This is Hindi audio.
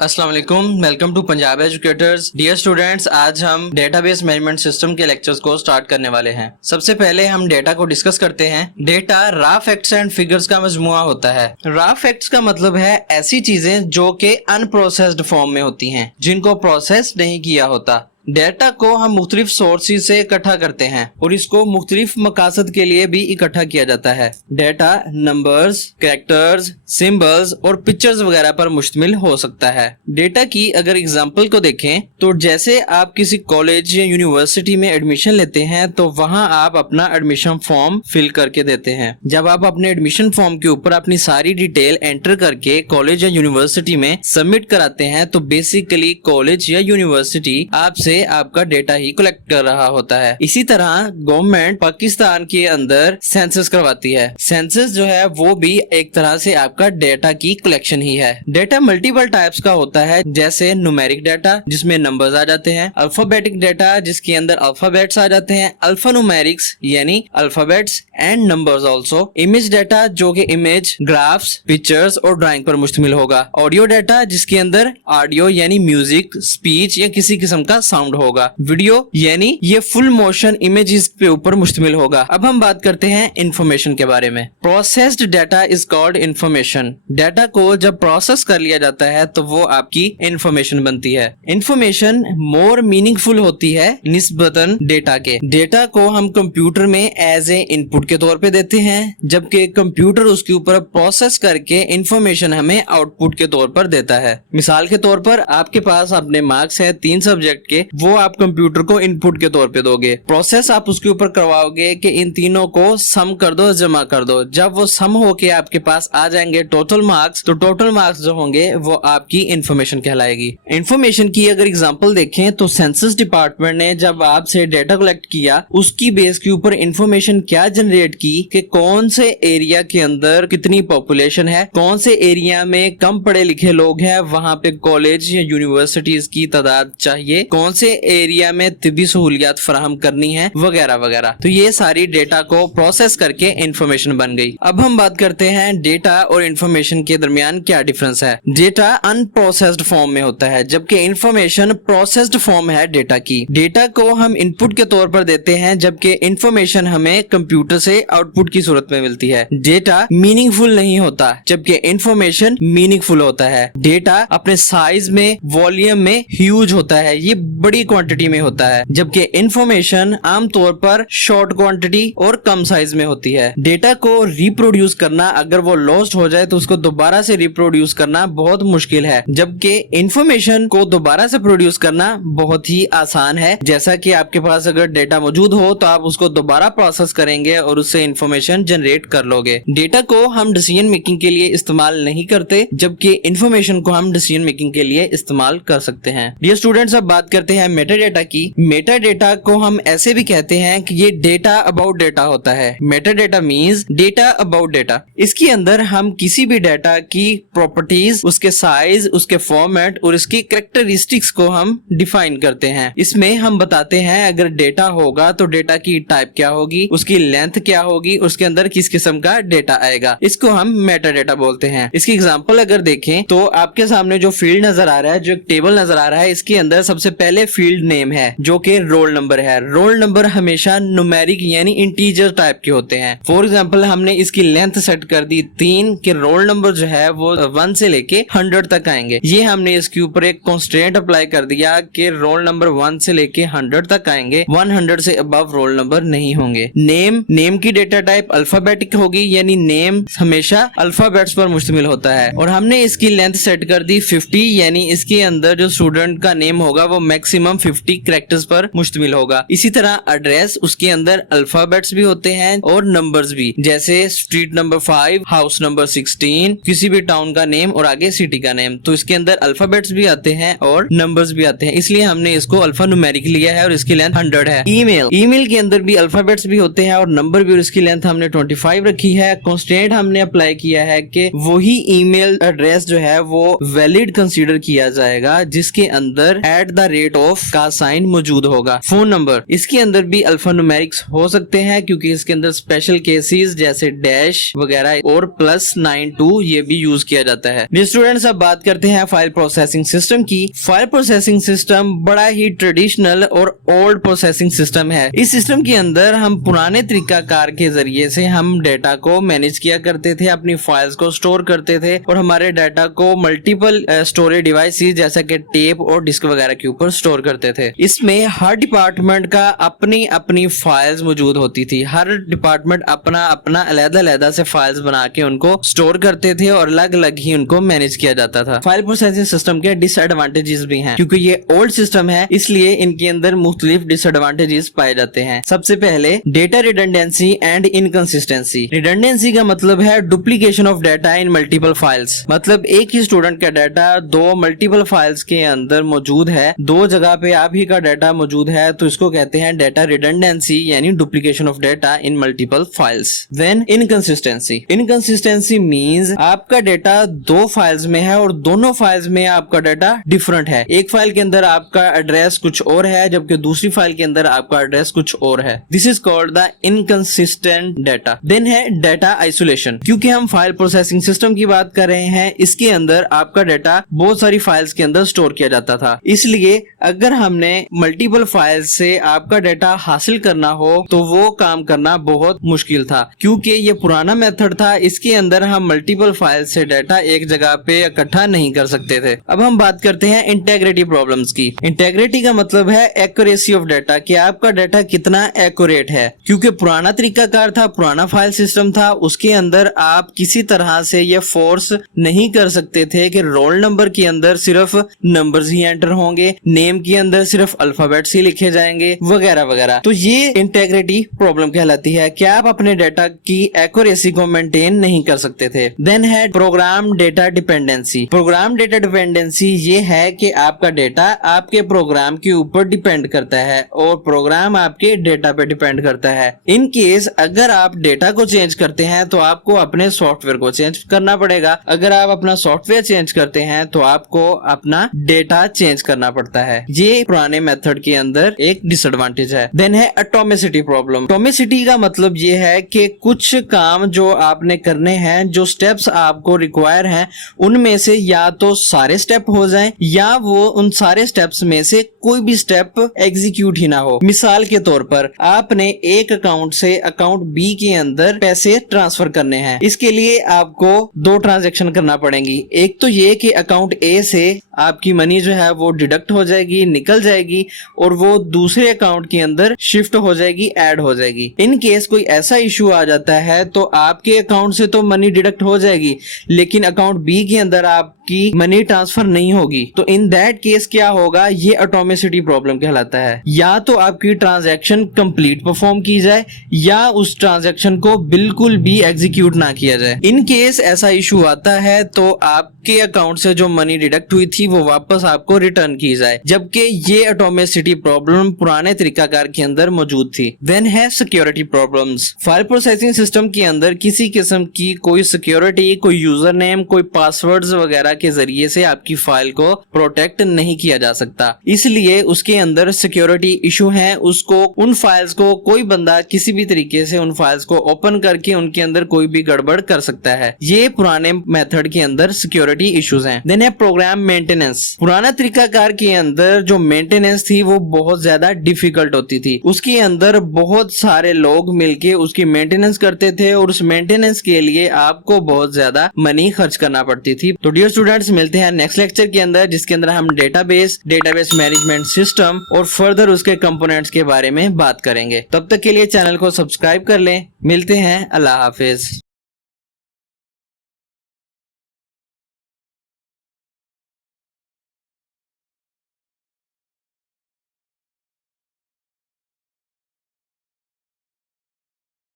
अस्सलाम वालेकुम, welcome to Punjab educators. Dear students, आज हम डेटाबेस मैनेजमेंट सिस्टम के लेक्चर्स को स्टार्ट करने वाले हैं। सबसे पहले हम डेटा को डिस्कस करते हैं। Data raw facts and figures का मजमुआ होता है। रॉ फैक्ट्स का मतलब है ऐसी चीजें जो कि अनप्रोसेस्ड फॉर्म में होती हैं, जिनको प्रोसेस नहीं किया होता। डेटा को हम मुख्तलिफ सोर्सेज से इकट्ठा करते हैं और इसको मुख्तलिफ मकासद के लिए भी इकट्ठा किया जाता है। डेटा नंबर्स, कैरेक्टर्स, सिंबल्स और पिक्चर्स वगैरह पर मुश्तमिल हो सकता है। डेटा की अगर एग्जांपल को देखें तो जैसे आप किसी कॉलेज या यूनिवर्सिटी में एडमिशन लेते हैं तो वहां आप अपना एडमिशन फॉर्म फिल करके देते हैं। जब आप अपने एडमिशन फॉर्म के ऊपर अपनी सारी डिटेल एंटर करके कॉलेज या यूनिवर्सिटी में सबमिट कराते हैं तो बेसिकली कॉलेज या यूनिवर्सिटी आपसे आपका डेटा ही कलेक्ट कर रहा होता है। इसी तरह गवर्नमेंट पाकिस्तान के अंदर सेंसस करवाती है। सेंसस जो है वो भी एक तरह से आपका डेटा की कलेक्शन ही है। डेटा मल्टीपल टाइप्स का होता है, जैसे न्यूमेरिक डाटा जिसमें नंबर्स आ जाते हैं, अल्फाबेटिक डाटा जिसके अंदर अल्फाबेट्स आ जाते हैं, अल्फा न्यूमेरिक्स यानी alphabets and numbers also, image data जो कि इमेज, ग्राफ्स, पिक्चर्स और ड्राइंग पर मुश्तमिल होगा, ऑडियो डाटा जिसके अंदर ऑडियो यानी म्यूजिक, स्पीच या किसी किस्म का साउंड होगा, वीडियो यानी ये फुल मोशन इमेजेस पे ऊपर मुश्तमिल होगा। अब हम बात करते हैं इंफॉर्मेशन के बारे में। Processed data is called information. Data को जब प्रोसेस कर लिया जाता है तो वो आपकी इंफॉर्मेशन बनती है। इंफॉर्मेशन मोर मीनिंगफुल होती है निस्बतन डेटा के। डेटा को हम कंप्यूटर में एज ए इनपुट के तौर पे देते हैं, जबकि कंप्यूटर उसके ऊपर प्रोसेस करके इंफॉर्मेशन हमें आउटपुट के तौर पर देता है। मिसाल के तौर पर आपके पास अपने मार्क्स है 3 सब्जेक्ट के, वो आप कंप्यूटर को इनपुट के तौर पे दोगे। प्रोसेस आप उसके ऊपर करवाओगे कि इन तीनों को सम कर दो, जमा कर दो। जब वो सम होके आपके पास आ जाएंगे टोटल मार्क्स, तो टोटल मार्क्स जो होंगे वो आपकी इंफॉर्मेशन कहलाएगी। इंफॉर्मेशन की अगर एग्जांपल देखें तो सेंसस डिपार्टमेंट ने जब आपसे डेटा कलेक्ट किया, उसकी बेस के ऊपर इंफॉर्मेशन क्या जनरेट की कि कौन से एरिया के अंदर कितनी पॉपुलेशन है, कौन से एरिया में कम पढ़े लिखे लोग हैं, वहां पे कॉलेज या यूनिवर्सिटीज की तादाद चाहिए, कौन से एरिया में तिब्बी सहूलियात फराहम करनी है, वगैरह वगैरह। तो ये सारी डेटा को प्रोसेस करके इंफॉर्मेशन बन गई। अब हम बात करते हैं डेटा और इंफॉर्मेशन के दरमियान क्या डिफरेंस है। डेटा अनप्रोसेस्ड फॉर्म में होता है, जबकि इंफॉर्मेशन प्रोसेस्ड फॉर्म है डेटा की। डेटा को हम इनपुट के तौर पर देते हैं, जबकि इंफॉर्मेशन हमें कंप्यूटर से आउटपुट की सूरत में मिलती है। डेटा मीनिंगफुल नहीं होता, जबकि इंफॉर्मेशन मीनिंगफुल होता है। डेटा अपने साइज में, वॉल्यूम में ह्यूज होता है, ये बड़ी क्वांटिटी में होता है, जबकि इंफॉर्मेशन आमतौर पर शॉर्ट क्वांटिटी और कम साइज में होती है। डेटा को रिप्रोड्यूस करना, अगर वो लॉस्ट हो जाए तो उसको दोबारा से रिप्रोड्यूस करना बहुत मुश्किल है, जबकि इंफॉर्मेशन को दोबारा से प्रोड्यूस करना बहुत ही आसान है। जैसा कि आपके पास अगर डेटा मौजूद हो तो आप उसको दोबारा प्रोसेस करेंगे और उससे इंफॉर्मेशन जनरेट कर लोगे। डेटा को हम डिसीजन मेकिंग के लिए इस्तेमाल नहीं करते, जबकि इंफॉर्मेशन को हम डिसीजन मेकिंग के लिए इस्तेमाल कर सकते हैं। डियर स्टूडेंट्स, अब बात करते हैं मेटा डेटा की। मेटा डेटा को हम ऐसे भी कहते हैं कि ये डेटा अबाउट डेटा होता है। Meta data means data about data. इसके अंदर हम किसी भी डेटा की प्रॉपर्टीज, उसके साइज, उसके फॉर्मेट और उसकी कैरेक्टरिस्टिक्स को हम डिफाइन करते हैं। इसमें हम बताते हैं अगर डेटा होगा तो डेटा की टाइप क्या होगी, उसकी लेंथ क्या होगी, उसके अंदर किस किस्म का डेटा आएगा। इसको हम मेटा डेटा बोलते हैं। इसकी एग्जांपल अगर देखें तो आपके सामने जो फील्ड नजर आ रहा है, जो एक टेबल नजर आ रहा है, इसके अंदर सबसे पहले फील्ड नेम है जो कि रोल नंबर है। रोल नंबर हमेशा न्यूमेरिक यानी इंटीजर टाइप के होते हैं। फॉर एग्जांपल हमने इसकी लेंथ सेट कर दी 3 कि रोल नंबर जो है वो 1 से लेके 100 तक आएंगे। ये हमने इसके ऊपर एक कंस्ट्रेंट अप्लाई कर दिया कि रोल नंबर 1 से लेके 100 तक आएंगे, 100 से अबव रोल नंबर नहीं होंगे। नेम की डेटा टाइप अल्फाबेटिक होगी, यानी नेम हमेशा अल्फाबेट्स पर मुश्तमिल होता है। और हमने इसकी लेंथ सेट कर दी 50, यानी इसके अंदर जो स्टूडेंट का नेम होगा वो मैक्सिमम 50 कैरेक्टर्स पर मुश्तमिल होगा। इसी तरह एड्रेस, उसके अंदर अल्फाबेट्स भी होते हैं और नंबर्स भी, जैसे स्ट्रीट नंबर 5, हाउस नंबर 16, किसी भी टाउन का नेम और आगे सिटी का नेम। तो इसके अंदर अल्फाबेट्स भी आते हैं और नंबर्स भी आते हैं, इसलिए हमने इसको अल्फा न्यूमेरिक लिया है और इसकी लेंथ 100 है। ईमेल के अंदर भी अल्फाबेट्स भी होते हैं और नंबर भी, और इसकी लेंथ हमने 25 रखी है। कंस्ट्रेंट हमने अप्लाई किया है कि वही ईमेल एड्रेस जो है वो वैलिड कंसीडर किया जाएगा जिसके अंदर @ ऑफ का साइन मौजूद होगा। फोन नंबर, इसके अंदर भी अल्फा न्यूमेरिक्स हो सकते हैं क्योंकि इसके अंदर स्पेशल केसेस जैसे डैश वगैरह और +92 ये भी यूज किया जाता है। स्टूडेंट्स अब बात करते हैं फाइल प्रोसेसिंग सिस्टम की। फाइल प्रोसेसिंग सिस्टम बड़ा ही ट्रेडिशनल और ओल्ड प्रोसेसिंग सिस्टम है। इस सिस्टम के अंदर हम पुराने तरीकाकार के जरिए से हम डेटा को मैनेज किया करते थे, अपनी फाइल्स को स्टोर करते थे और हमारे डाटा को मल्टीपल स्टोरेज डिवाइसेस जैसा कि टेप और डिस्क वगैरह के ऊपर स्टोर करते थे। इसमें हर डिपार्टमेंट का अपनी अपनी फाइल्स मौजूद होती थी। हर डिपार्टमेंट अपना अपना अलग-अलग से फाइल्स बना के उनको स्टोर करते थे और अलग अलग ही उनको मैनेज किया जाता था। फाइल प्रोसेसिंग सिस्टम के डिसएडवांटेजेस भी हैं क्योंकि ये ओल्ड सिस्टम है, इसलिए इनके अंदर मुख्तलिफ डिसएडवांटेजेस पाए जाते हैं। सबसे पहले data redundancy and inconsistency. Redundancy का मतलब है duplication of data in multiple files, मतलब एक ही स्टूडेंट का डाटा दो मल्टीपल फाइल्स के अंदर मौजूद है, दो जगह पे आप ही का डाटा मौजूद है, तो इसको कहते हैं डेटा रिडंडेंसी यानी duplication of data in multiple files. Then inconsistency. Inconsistency means आपका डेटा दो फाइल्स में है और दोनों फाइल्स में आपका डाटा डिफरेंट है। एक फाइल के अंदर आपका एड्रेस कुछ और है जबकि दूसरी फाइल के अंदर आपका एड्रेस कुछ और है। This is called the inconsistent data. Then है डाटा आइसोलेशन। क्योंकि हम फाइल प्रोसेसिंग सिस्टम की बात कर रहे हैं, इसके अंदर आपका डाटा बहुत सारी फाइल्स के अंदर स्टोर किया जाता था, इसलिए अगर हमने मल्टीपल फाइल्स से आपका डाटा हासिल करना हो तो वो काम करना बहुत मुश्किल था। क्योंकि ये पुराना मेथड था, इसके अंदर हम मल्टीपल फाइल से डाटा एक जगह पे इकट्ठा नहीं कर सकते थे। अब हम बात करते हैं इंटेग्रिटी प्रॉब्लम्स की। इंटेग्रिटी का मतलब है एक्यूरेसी ऑफ डाटा, कि आपका डाटा कितना एक्यूरेट है। क्योंकि पुराना तरीकाकार था, पुराना फाइल सिस्टम था, उसके अंदर आप किसी तरह से ये फोर्स नहीं कर सकते थे कि रोल नंबर के अंदर सिर्फ नंबर्स ही एंटर होंगे, नेम के अंदर सिर्फ अल्फाबेट्स ही लिखे जाएंगे वगैरह वगैरह। तो ये इंटेग्रिटी प्रॉब्लम कहलाती है कि आप अपने डाटा की एक्यूरेसी को मेंटेन नहीं कर सकते थे। देन है program data dependency. Program data dependency ये है कि आपका डेटा आपके प्रोग्राम के ऊपर डिपेंड करता है और प्रोग्राम आपके डेटा पे डिपेंड करता है। इन केस अगर आप डेटा को चेंज करते हैं तो आपको अपने सॉफ्टवेयर को चेंज करना पड़ेगा। अगर आप अपना सॉफ्टवेयर चेंज करते हैं तो आपको अपना डेटा चेंज करना पड़ता है। ये पुराने मेथड के अंदर एक डिसएडवांटेज है। देन है एटॉमिसिटी प्रॉब्लम। एटॉमिसिटी का मतलब ये है कि कुछ काम जो आपने करने हैं, जो स्टेप्स आपको रिक्वायर हैं, उनमें से या तो सारे स्टेप हो जाएं या वो उन सारे स्टेप्स में से कोई भी स्टेप एग्जीक्यूट ही ना हो। मिसाल के तौर पर आपने एक अकाउंट से अकाउंट बी के अंदर पैसे ट्रांसफर करने हैं, इसके लिए आपको दो ट्रांजैक्शन करना पड़ेंगी। एक तो ये कि अकाउंट ए से आपकी मनी जो है वो डिडक्ट हो जाएगी, निकल जाएगी और वो दूसरे अकाउंट के अंदर शिफ्ट हो जाएगी, ऐड हो जाएगी। इन केस कोई ऐसा इशू आ जाता है तो आपके अकाउंट से तो मनी डिडक्ट हो जाएगी लेकिन अकाउंट बी के अंदर आपकी मनी ट्रांसफर नहीं होगी। तो इन दैट केस क्या होगा, ये एटॉमिसिटी प्रॉब्लम कहलाता है। या तो आपकी ट्रांजैक्शन कंप्लीट परफॉर्म की जाए या उस ट्रांजैक्शन को बिल्कुल भी एग्जीक्यूट ना किया जाए। इन केस ऐसा इशू आता है तो आपके अकाउंट से जो मनी डिडक्ट हुई थी वो वापस आपको रिटर्न की जाए, जबकि ये एटॉमिसिटी प्रॉब्लम पुराने तरीकाकार के अंदर मौजूद थी। देन है security problems. File processing system के अंदर किसी किस्म की कोई सिक्योरिटी, कोई यूजर नेम, कोई पासवर्ड्स वगैरह के जरिए से आपकी फाइल को प्रोटेक्ट नहीं किया जा सकता, इसलिए उसके अंदर सिक्योरिटी इशू है। उसको उन फाइल्स को कोई बंदा किसी भी तरीके से उन फाइल्स को ओपन करके उनके अंदर कोई भी गड़बड़ कर सकता है। ये पुराने मेथड के अंदर सिक्योरिटी इश्यूज हैं। देन है प्रोग्राम मेंटेनेंस। पुराना तरीकाकार के अंदर जो मेंटेनेंस थी वो बहुत ज्यादा डिफिकल्ट होती थी। उसके अंदर बहुत सारे लोग मिलके उसकी मेंटेनेंस करते थे और उस मेंटेनेंस के लिए आपको बहुत ज्यादा मनी खर्च करना पड़ती थी। तो डियर स्टूडेंट्स, मिलते हैं नेक्स्ट लेक्चर के अंदर जिसके अंदर हम डेटाबेस मैनेजमेंट सिस्टम और फर्दर उसके कंपोनेंट्स के बारे में बात करेंगे। तब तक के लिए चैनल को सब्सक्राइब कर लें। मिलते हैं, अल्लाह हाफिज।